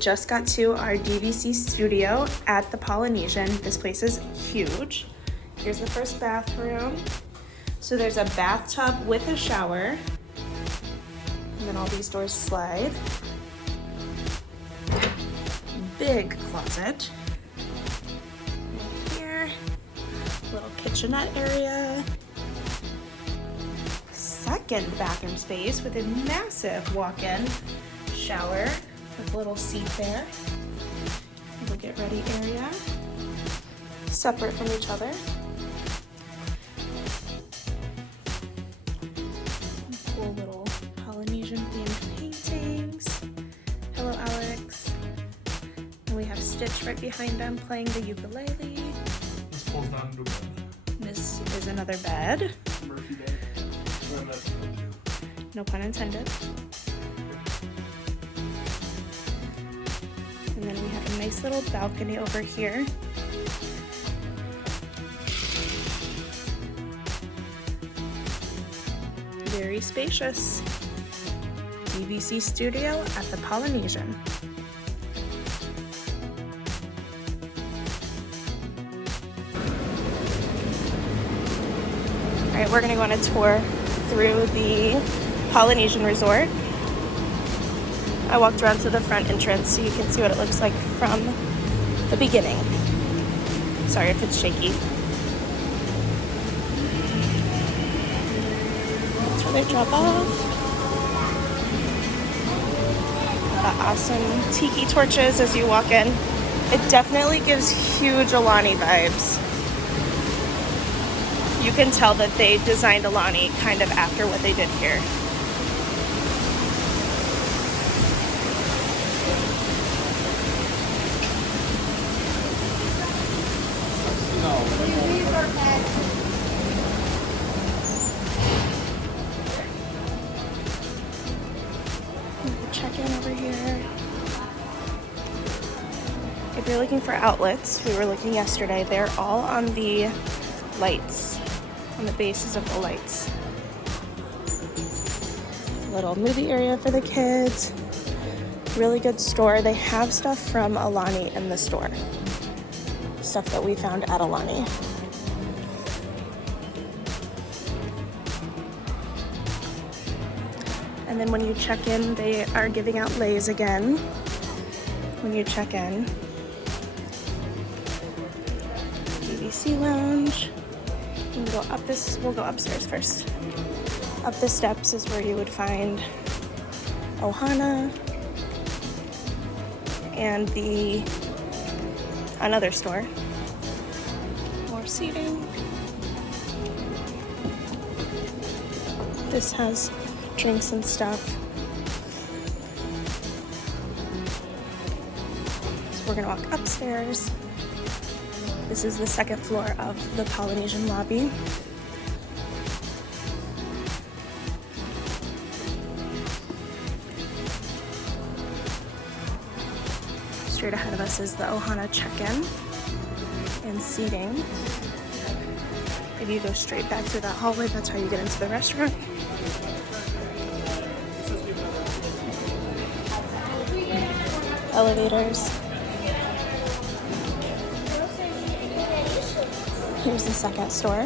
just got to our DVC studio at the Polynesian. This place is huge. Here's the first bathroom. So there's a bathtub with a shower. And then all these doors slide. Big closet. And here, little kitchenette area. Second bathroom space with a massive walk-in shower with a little seat there. Little get ready area. Separate from each other. Cool little Polynesian themed paintings. Hello, Alex. And we have Stitch right behind them playing the ukulele. This pulls down into a bed. This is another bed. Murphy bed. No pun intended. And then we have a nice little balcony over here. Very spacious. DVC studio at the Polynesian. All right, we're gonna go on a tour through the Polynesian Resort. I walked around to the front entrance so you can see what it looks like from the beginning. Sorry if it's shaky. That's where they drop off. A lot of awesome tiki torches as you walk in. It definitely gives huge Alani vibes. You can tell that they designed Alani kind of after what they did here. Check in over here. If you're looking for outlets, we were looking yesterday, they're all on the lights, on the bases of the lights. Little movie area for the kids. Really good store. They have stuff from Alani in the store. Stuff that we found at Alani. And then when you check in, they are giving out lays again. When you check in. DVC lounge. You can go up this, we'll go upstairs first. Up the steps is where you would find Ohana and another store. More seating. This has drinks and stuff. So we're gonna walk upstairs. This is the second floor of the Polynesian lobby. Straight ahead of us is the Ohana check-in and seating. If you go straight back through that hallway, that's how you get into the restaurant. Elevators. Here's the second store.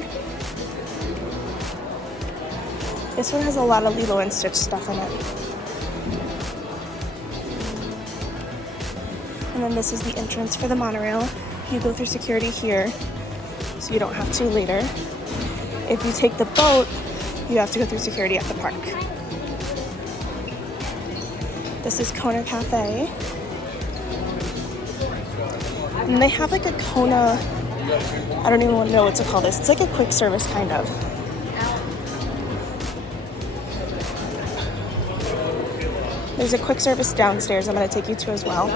This one has a lot of Lilo and Stitch stuff in it. And then this is the entrance for the monorail. You go through security here, so you don't have to later. If you take the boat, you have to go through security at the park. This is Kona Cafe. And they have like a Kona, I don't even know what to call this. It's like a quick service kind of. There's a quick service downstairs I'm going to take you to as well.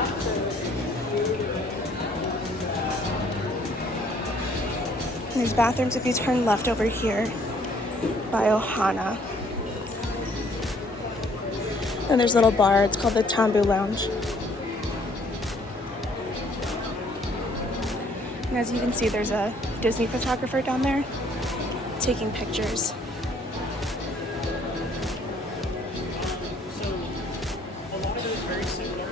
And there's bathrooms if you turn left over here by Ohana. And there's a little bar, it's called the Tambu Lounge. And as you can see, there's a Disney photographer down there taking pictures. So a lot of it is very similar.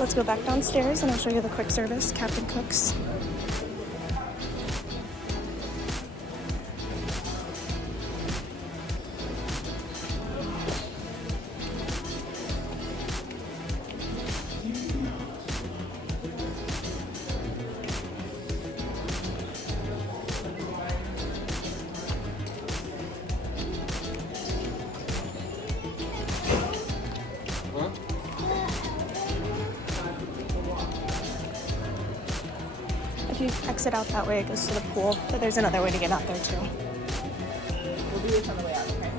Let's go back downstairs and I'll show you the quick service, Captain Cook's. If you exit out that way, it goes to the pool, but there's another way to get out there too. We'll do this on the way out, okay?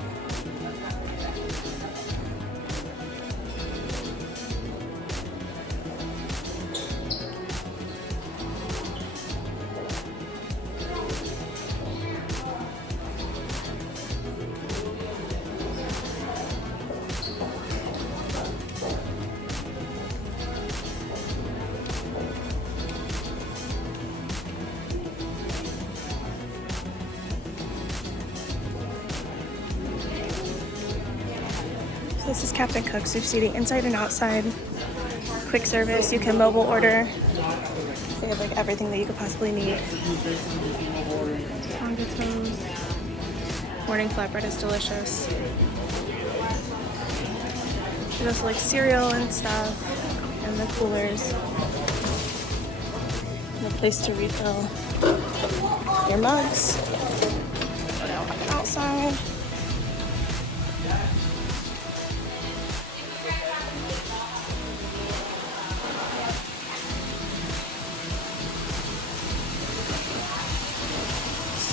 So this is Captain Cook's. There's seating inside and outside. Quick service. You can mobile order. They have like everything that you could possibly need. Tonga toast. Morning flatbread is delicious. There's like cereal and stuff, and the coolers. And a place to refill your mugs. Outside.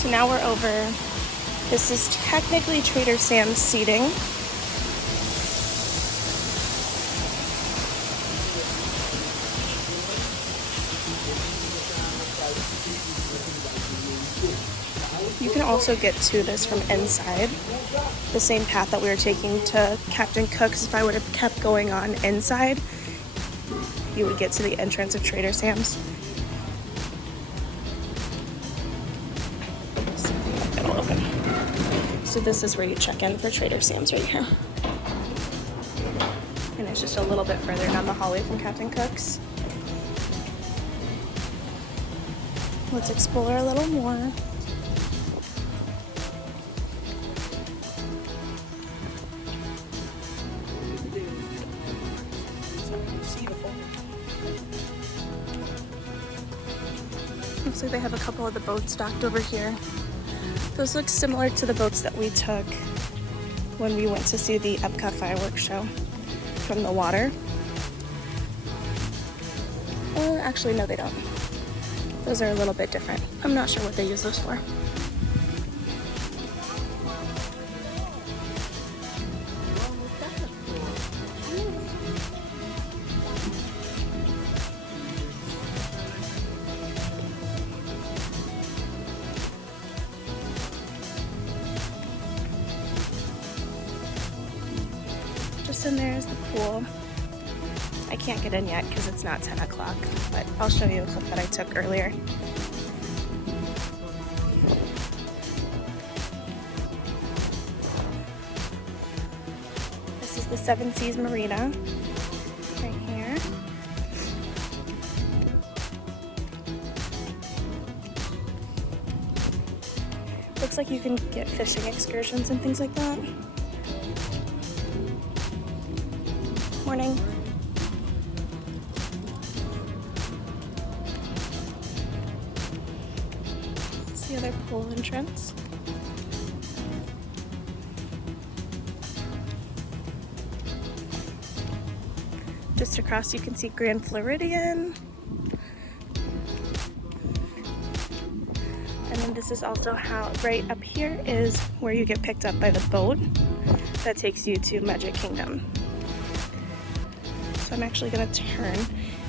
So now we're over. This is technically Trader Sam's seating. You can also get to this from inside. The same path that we were taking to Captain Cook's. If I would have kept going on inside, you would get to the entrance of Trader Sam's. So this is where you check in for Trader Sam's right here. And it's just a little bit further down the hallway from Captain Cook's. Let's explore a little more. Looks like they have a couple of the boats docked over here. Those look similar to the boats that we took when we went to see the Epcot fireworks show from the water. Actually, no, they don't. Those are a little bit different. I'm not sure what they use those for. Just in there is the pool. I can't get in yet because it's not 10 o'clock, but I'll show you a clip that I took earlier. This is the Seven Seas Marina right here. Looks like you can get fishing excursions and things like that. Morning. It's the other pool entrance. Just across you can see Grand Floridian. And then this is also how, right up here is where you get picked up by the boat that takes you to Magic Kingdom. So I'm actually gonna turn.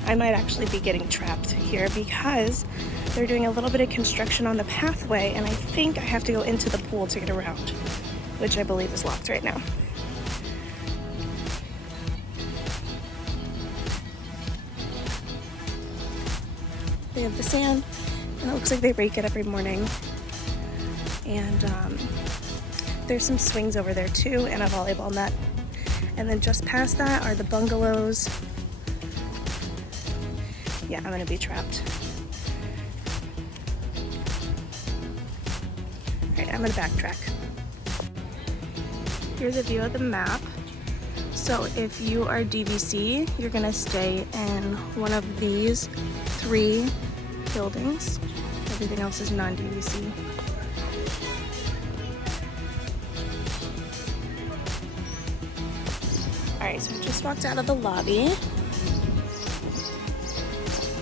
I might actually be getting trapped here because they're doing a little bit of construction on the pathway, and I think I have to go into the pool to get around, which I believe is locked right now. They have the sand, and it looks like they rake it every morning. And there's some swings over there too, and a volleyball net. And then just past that are the bungalows. Yeah, I'm gonna be trapped. All right, I'm gonna backtrack. Here's a view of the map. So if you are DVC, you're gonna stay in one of these 3 buildings. Everything else is non-DVC. All right, so I just walked out of the lobby.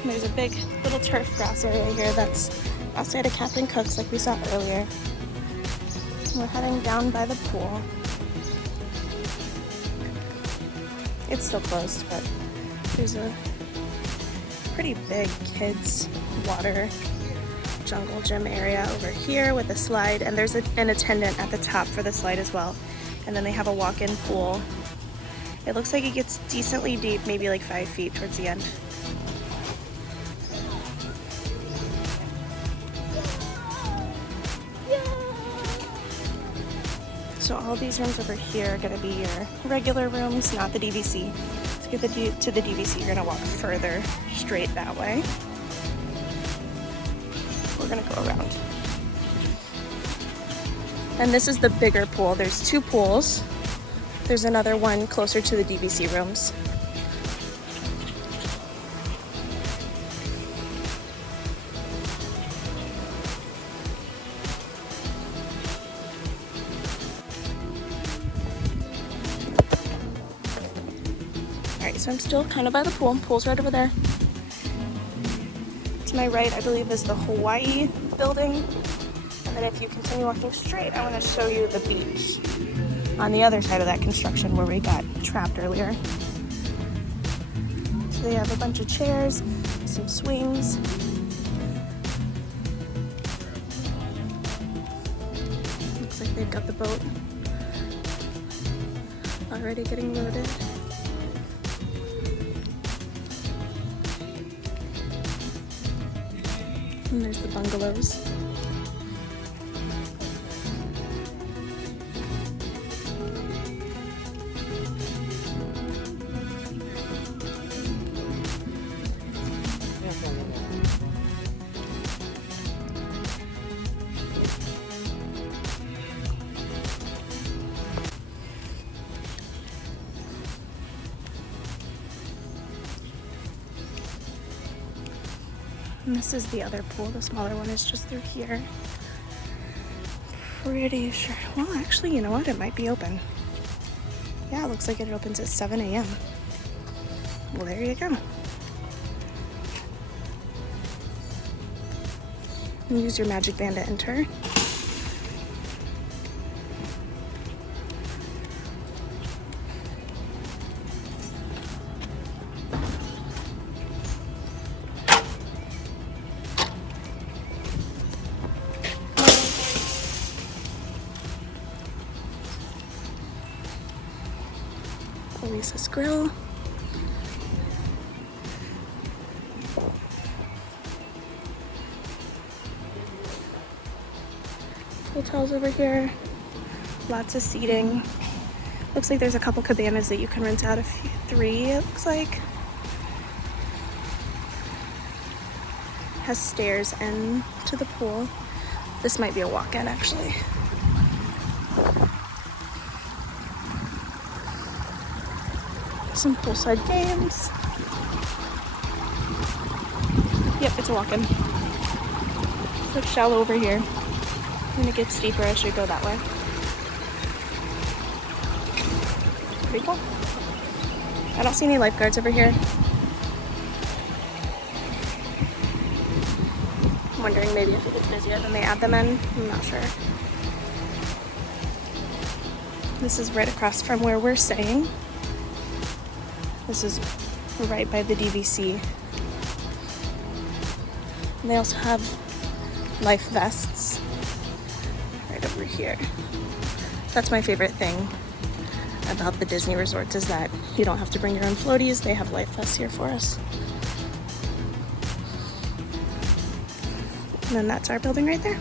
There's a big little turf grass area here that's outside of Captain Cook's like we saw earlier. We're heading down by the pool. It's still closed, but there's a pretty big kids water jungle gym area over here with a slide, and there's an attendant at the top for the slide as well. And then they have a walk-in pool. It looks like it gets decently deep, maybe like 5 feet towards the end. So all these rooms over here are gonna be your regular rooms, not the DVC. To get to the DVC, you're gonna walk further straight that way. We're gonna go around. And this is the bigger pool. There's 2 pools. There's another one closer to the DVC rooms. Alright, so I'm still kind of by the pool. Pool's right over there. To my right, I believe, is the Hawaii building. And then if you continue walking straight, I want to show you the beach on the other side of that construction where we got trapped earlier. So they have a bunch of chairs, some swings. Looks like they've got the boat already getting loaded. And there's the bungalows. And this is the other pool. The smaller one is just through here. Pretty sure. Well, actually, you know what? It might be open. Yeah, it looks like it opens at 7 a.m. Well, there you go. And use your magic band to enter. Elisa's Grill. Hotels over here. Lots of seating. Looks like there's a couple cabanas that you can rent out, 3 it looks like. Has stairs in to the pool. This might be a walk-in actually. Some poolside games. Yep, it's a walk-in. It's like shallow over here. When it gets deeper, I should go that way. Pretty cool. I don't see any lifeguards over here. I'm wondering maybe if it gets busier then they add them in. I'm not sure. This is right across from where we're staying. This is right by the DVC. And they also have life vests right over here. That's my favorite thing about the Disney resorts is that you don't have to bring your own floaties. They have life vests here for us. And then that's our building right there.